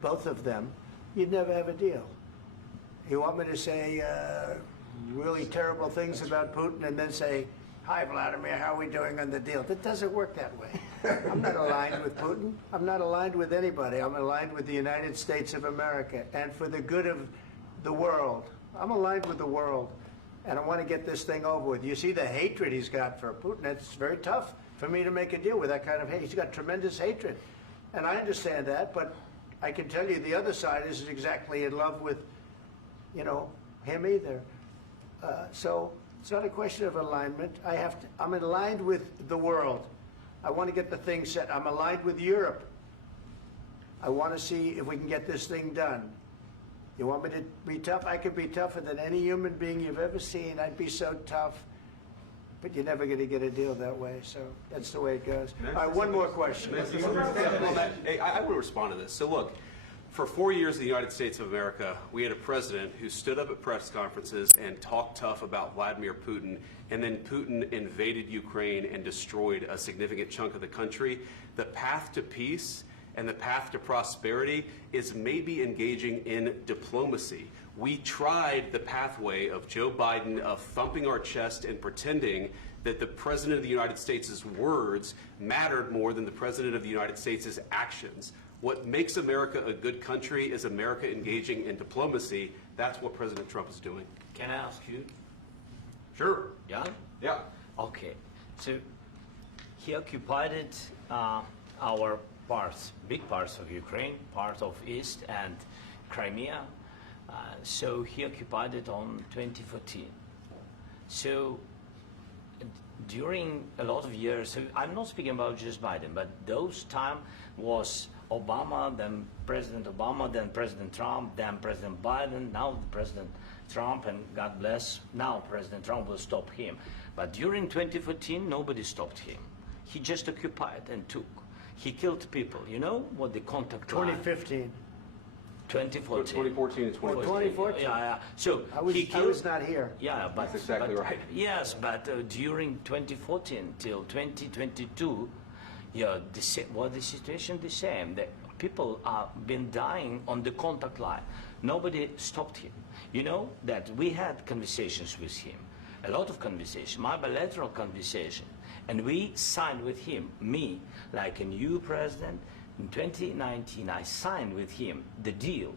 both of them, you'd never have a deal. You want me to say really terrible things about Putin and then say, "Hi, Vladimir, how are we doing on the deal?" That doesn't work that way. I'm not aligned with Putin. I'm not aligned with anybody. I'm aligned with the United States of America. And for the good of the world, I'm aligned with the world. And I want to get this thing over with. You see the hatred he's got for Putin. It's very tough for me to make a deal with that kind of hate. He's got tremendous hatred. And I understand that, but I can tell you the other side isn't exactly in love with, him either. So it's not a question of alignment. I'm aligned with the world. I want to get the thing set. I'm aligned with Europe. I want to see if we can get this thing done. You want me to be tough? I could be tougher than any human being you've ever seen. I'd be so tough. But you're never going to get a deal that way. So that's the way it goes. All right, one more question. I would respond to this. So look, for 4 years in the United States of America, we had a president who stood up at press conferences and talked tough about Vladimir Putin, and then Putin invaded Ukraine and destroyed a significant chunk of the country. The path to peace and the path to prosperity is maybe engaging in diplomacy. We tried the pathway of Joe Biden of thumping our chest and pretending that the President of the United States' words mattered more than the President of the United States' actions. What makes America a good country is America engaging in diplomacy. That's what President Trump is doing. Can I ask you? Sure. Yeah? Yeah. Okay. So he occupied our parts, big parts of Ukraine, part of East and Crimea. So he occupied it on 2014. So during a lot of years, so I'm not speaking about just Biden, but those time was Obama, then President Obama, then President Trump, then President Biden, now President Trump, and God bless, now President Trump will stop him. But during 2014, nobody stopped him. He just occupied and took. He killed people. You know what the contact line? 2015. 2014. 2014 and 2015. 2014. Yeah. So I was not here. Yeah, but that's exactly right. Yes, but during 2014 till 2022, yeah, the situation the same. The people are been dying on the contact line. Nobody stopped him. You know that we had conversations with him, a lot of conversations, my bilateral conversation, and we signed with him. Me, like a new president, in 2019, I signed with him the deal.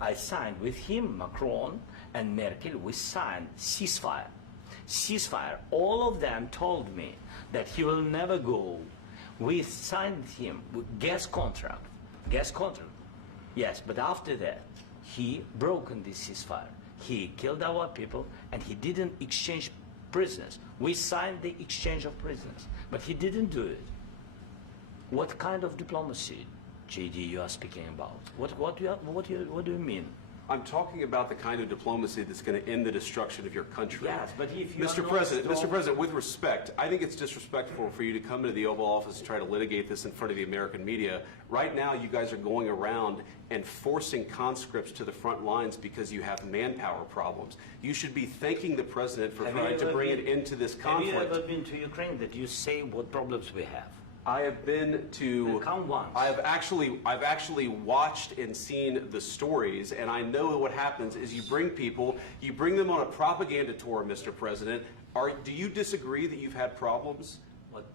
I signed with him, Macron and Merkel. We signed ceasefire. Ceasefire. All of them told me that he will never go. We signed him with gas contract. Gas contract. Yes, but after that, he broken this ceasefire. He killed our people and he didn't exchange prisoners. We signed the exchange of prisoners, but he didn't do it. What kind of diplomacy, JD, you are speaking about? What do you mean? I'm talking about the kind of diplomacy that's going to end the destruction of your country. Yes, but if you Mr. President, with respect, I think it's disrespectful for you to come into the Oval Office and try to litigate this in front of the American media. Right now, you guys are going around and forcing conscripts to the front lines because you have manpower problems. You should be thanking the President for trying to bring it into this conflict. Have you ever been to Ukraine that you say what problems we have? I have been to. Come once. I've actually watched and seen the stories, and I know what happens is you bring people, you bring them on a propaganda tour, Mr. President. Do you disagree that you've had problems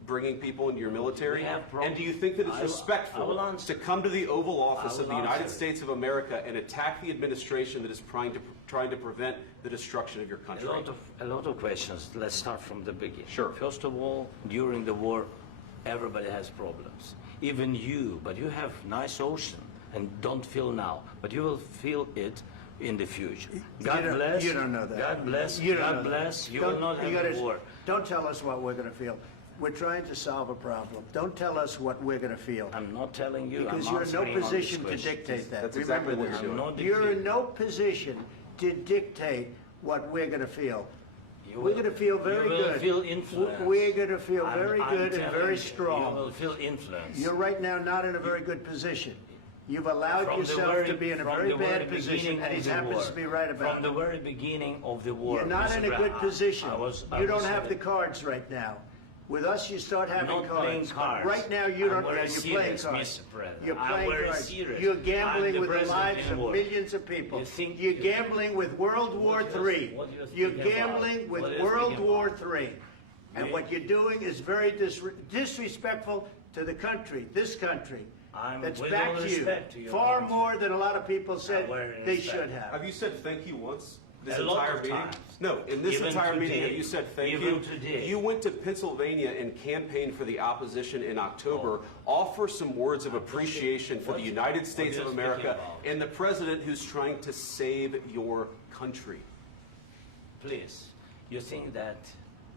bringing people into your military? And do you think that it's respectful to come to the Oval Office of the United States of America and attack the administration that is trying to prevent the destruction of your country? A lot of questions. Let's start from the beginning. Sure. First of all, during the war, everybody has problems. Even you, but you have nice ocean and don't feel now, but you will feel it in the future. God bless. You don't know that. God bless. You don't God know bless. that. You will not have a war. Don't tell us what we're going to feel. We're trying to solve a problem. Don't tell us what we're going to feel. I'm not telling you. Because I'm you're in no answering on position this to question. dictate that. That's Remember exactly what this. you're doing. You're in no position to dictate what we're going to feel. We're going to feel very good. You will feel influence. We're going to feel very good and very strong. You will feel influence. You're right now not in a very good position. You've allowed yourself to be in a very bad position, and he happens to be right about it. From the very beginning of the war. You're not in a good position. You don't have the cards right now. With us, you start having Not cards. playing cards. Right now, you I'm don't. very You're playing serious, cards. Mr. President. You're I'm playing very cards. serious. You're I'm gambling the with the president lives in of war. millions of people. You think You're you- gambling with World War What do you- III. what do you You're think about? gambling with What do you World think War about? III. And We- what you're doing is very disrespectful to the country, this country. I'm That's with all backed you respect to your far country. more than a lot of people said very they respect. should have. Have you said thank you once? This A lot entire of meeting? times. No, in this Even entire meeting, today. have you said thank Even you? today. You went to Pennsylvania and campaigned for the opposition in October. Offer some words of appreciation for the United States what of are you speaking America about? and the president who's trying to save your country. Please, you think that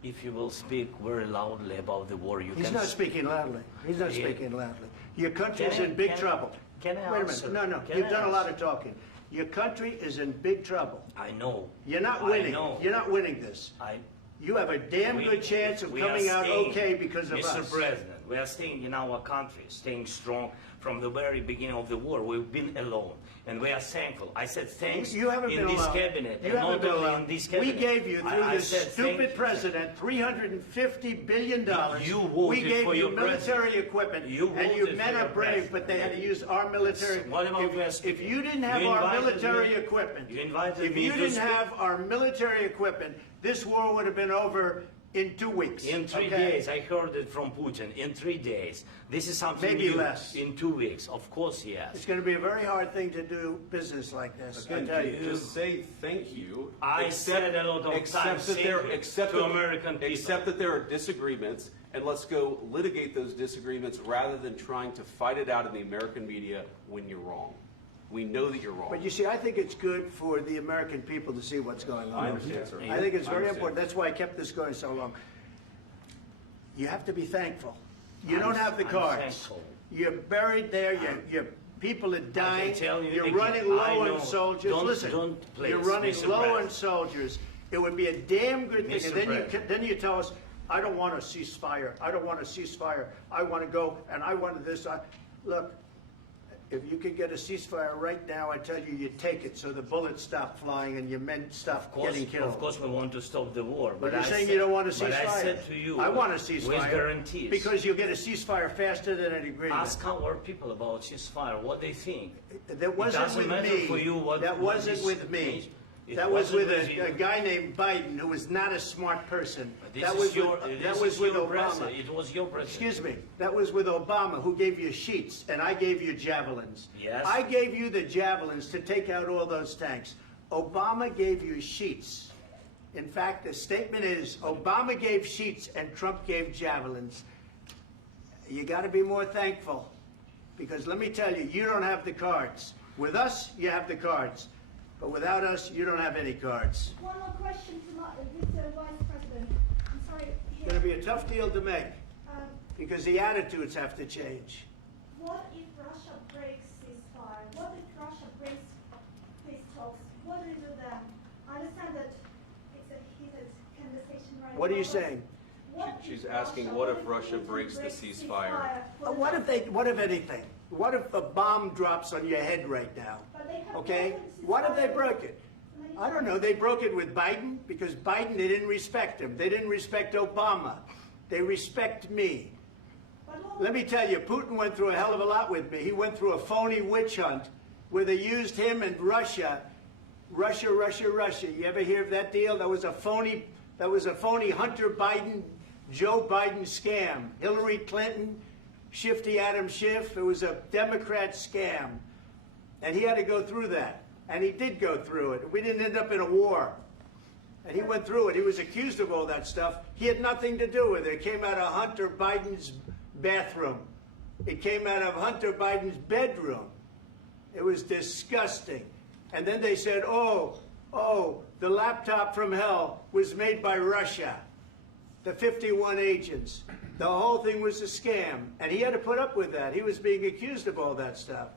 if you will speak very loudly about the war, you He's can... not speaking loudly. He's not Yeah. speaking loudly. Your country's Can I- in big can I- trouble. can I Wait a answer? minute. No, Can you've I done a lot answer? of talking. Your country is in big trouble. I know. You're not I winning. know. You're not winning this. You have a damn good chance of we are coming out staying, okay because of Mr. us. President, we are staying in our country, staying strong from the very beginning of the war. We've been alone, and we are thankful. I said thanks You haven't in been this alone. cabinet, You and haven't not been only alone. in this We cabinet. gave you, through I this said thank stupid you. president, $350 billion. You voted We gave for you your military president. equipment, You and you voted men for are your brave, president. but they had to use our military. What about West? If you didn't have You our invited military me- equipment, you invited if me you to didn't speak- have our military equipment, this war would have been over in 2 weeks. In 3 okay? days, I heard it from Putin. In 3 days, this is something Maybe new. less. In 2 weeks, of course, yes. It's going to be a very hard thing to do business like this. I And tell you. just say thank you. I said a lot of except times that thank there, you except to that, American people. Except that there are disagreements, and let's go litigate those disagreements rather than trying to fight it out in the American media when you're wrong. We know that you're wrong. But you see, I think it's good for the American people to see what's going on. I understand, sir. I think it's I very understand. important. That's why I kept this going so long. You have to be thankful. You I'm- don't have the I'm cards. thankful. You're buried there. Your people are dying. tell you You're again, running I low know. on soldiers. Don't- Listen, don't, please, you're running Mr. low on President. soldiers. It would be a damn good thing. Mr. And then President. then you tell us, I don't want a ceasefire. I don't want a ceasefire. I want to go and I want this. Look, if you could get a ceasefire right now, I tell you, you take it so the bullets stop flying and your men stop getting killed. Of course, we want to stop the war. But you're I saying said- you don't want a ceasefire. But I said to you, I want a ceasefire. with guarantees. Because you'll get a ceasefire faster than an agreement. Ask our people about ceasefire, what they think. That wasn't doesn't with matter me. for you what- That what wasn't this with me. means. It That was wasn't with with you. a guy named Biden who was not a smart person. This That is was your, with, this that is was with your Obama. president. It was your president. Excuse me. That was with Obama, who gave you sheets, and I gave you javelins. Yes. I gave you the javelins to take out all those tanks. Obama gave you sheets. In fact, the statement is Obama gave sheets and Trump gave javelins. You got to be more thankful, because let me tell you, you don't have the cards. With us, you have the cards. But without us, you don't have any cards. One more question to Mr. Vice President. I'm sorry. It's going to be a tough deal to make, Um, because the attitudes have to change. what if Russia breaks ceasefire? What if Russia breaks peace talks? What do we do then? I understand that it's a heated conversation right now. What are you but saying? what She's if asking, Russia- what if Russia Putin breaks the ceasefire? for the What if anything? What if a bomb drops on your head right now? But they have Okay? broken What if they ceasefire broke it? many I don't know. They broke it with Biden because Biden, they didn't respect him. They didn't respect Obama. They respect me. But what Let me tell you, Putin went through a hell of a lot with me. He went through a phony witch hunt where they used him and Russia. Russia. You ever hear of that deal? That was a phony Hunter Biden, Joe Biden scam. Hillary Clinton, Shifty Adam Schiff. It was a Democrat scam. And he had to go through that. And he did go through it. We didn't end up in a war. And he went through it. He was accused of all that stuff. He had nothing to do with it. It came out of Hunter Biden's bathroom. It came out of Hunter Biden's bedroom. It was disgusting. And then they said, oh, the laptop from hell was made by Russia. The 51 agents. The whole thing was a scam. And he had to put up with that. He was being accused of all that stuff.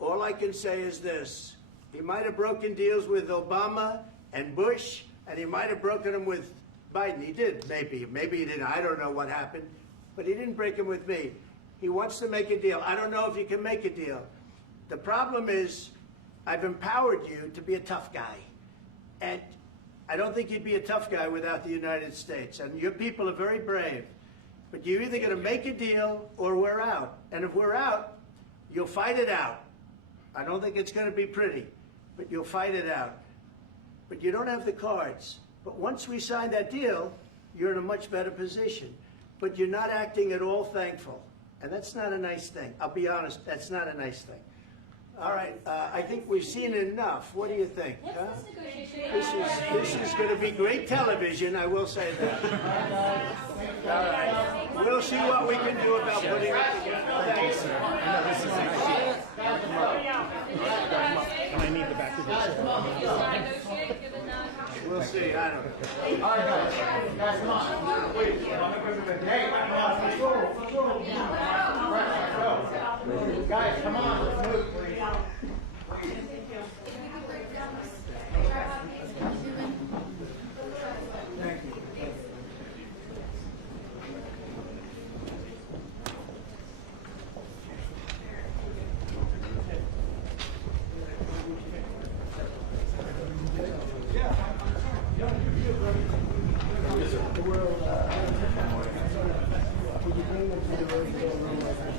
All I can say is this. He might have broken deals with Obama and Bush, and he might have broken them with Biden. He did, maybe. Maybe he didn't. I don't know what happened. But he didn't break them with me. He wants to make a deal. I don't know if he can make a deal. The problem is I've empowered you to be a tough guy. And I don't think you'd be a tough guy without the United States. And your people are very brave. But you're either going to make a deal or we're out. And if we're out, you'll fight it out. I don't think it's going to be pretty, but you'll fight it out. But you don't have the cards. But once we sign that deal, you're in a much better position. But you're not acting at all thankful. And that's not a nice thing. I'll be honest, that's not a nice thing. All right, I think we've seen enough. What do you think? Huh? This is going to be great television, I will say that. All right. We'll see what we can do about putting it together. Thanks, sir. I need the back of this. We'll see. I don't know. All right, guys, come on. Wait, hey, guys, come on. Let's move, please. Thank you. Could you bring them to the room?